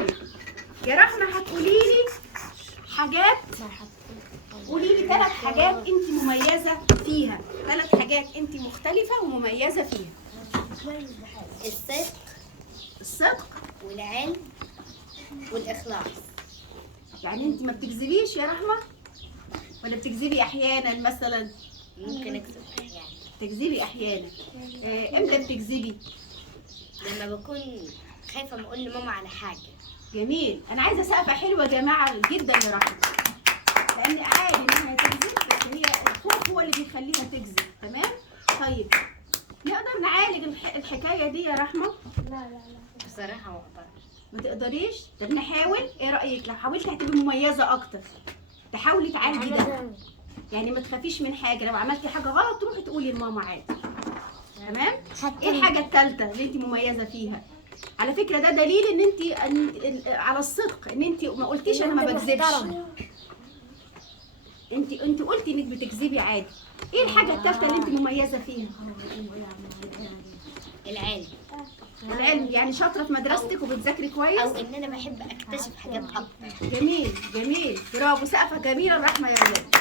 طيب يا رحمه هتقولي لي حاجات، قولي لي 3 حاجات انت مميزه فيها، 3 حاجات انت مختلفه ومميزه فيها. الصدق الصدق، والعلم والإخلاص. يعني انت ما بتكذبيش يا رحمه ولا بتكذبي احيانا مثلا؟ ممكن أكذب أحيانا. تكذبي احيانا. امتى بتكذبي؟ لما بكون خايفة ما أقول لماما على حاجة. جميل. انا عايزه سقفه حلوه يا جماعه جدا لرحمه، لان عادي انها تكذب بس هي الخوف هو اللي بيخليها تكذب. تمام. طيب نقدر نعالج الحكايه دي يا رحمه؟ بصراحة ما أقدرش. ما تقدريش؟ طب نحاول. ايه رايك لو حاولتي هتبقي مميزه اكتر؟ تحاولي تعالجي ده، يعني ما تخافيش من حاجه. لو عملتي حاجه غلط تروحي تقولي لماما عادي. تمام. ايه الحاجه الثالثه اللي انت مميزه فيها؟ على فكره ده دليل ان انت على الصدق، ان انت ما قلتيش انا ما بكذبش. انت قلتي انك بتكذبي عادي. ايه الحاجه الثالثه اللي انت مميزه فيها؟ العلم. العلم، يعني شاطره في مدرستك وبتذاكري كويس. أو إن أنا بحب أكتشف حاجات أكتر. جميل جميل، برافو. سقفه جميله الرحمه يا ولاد.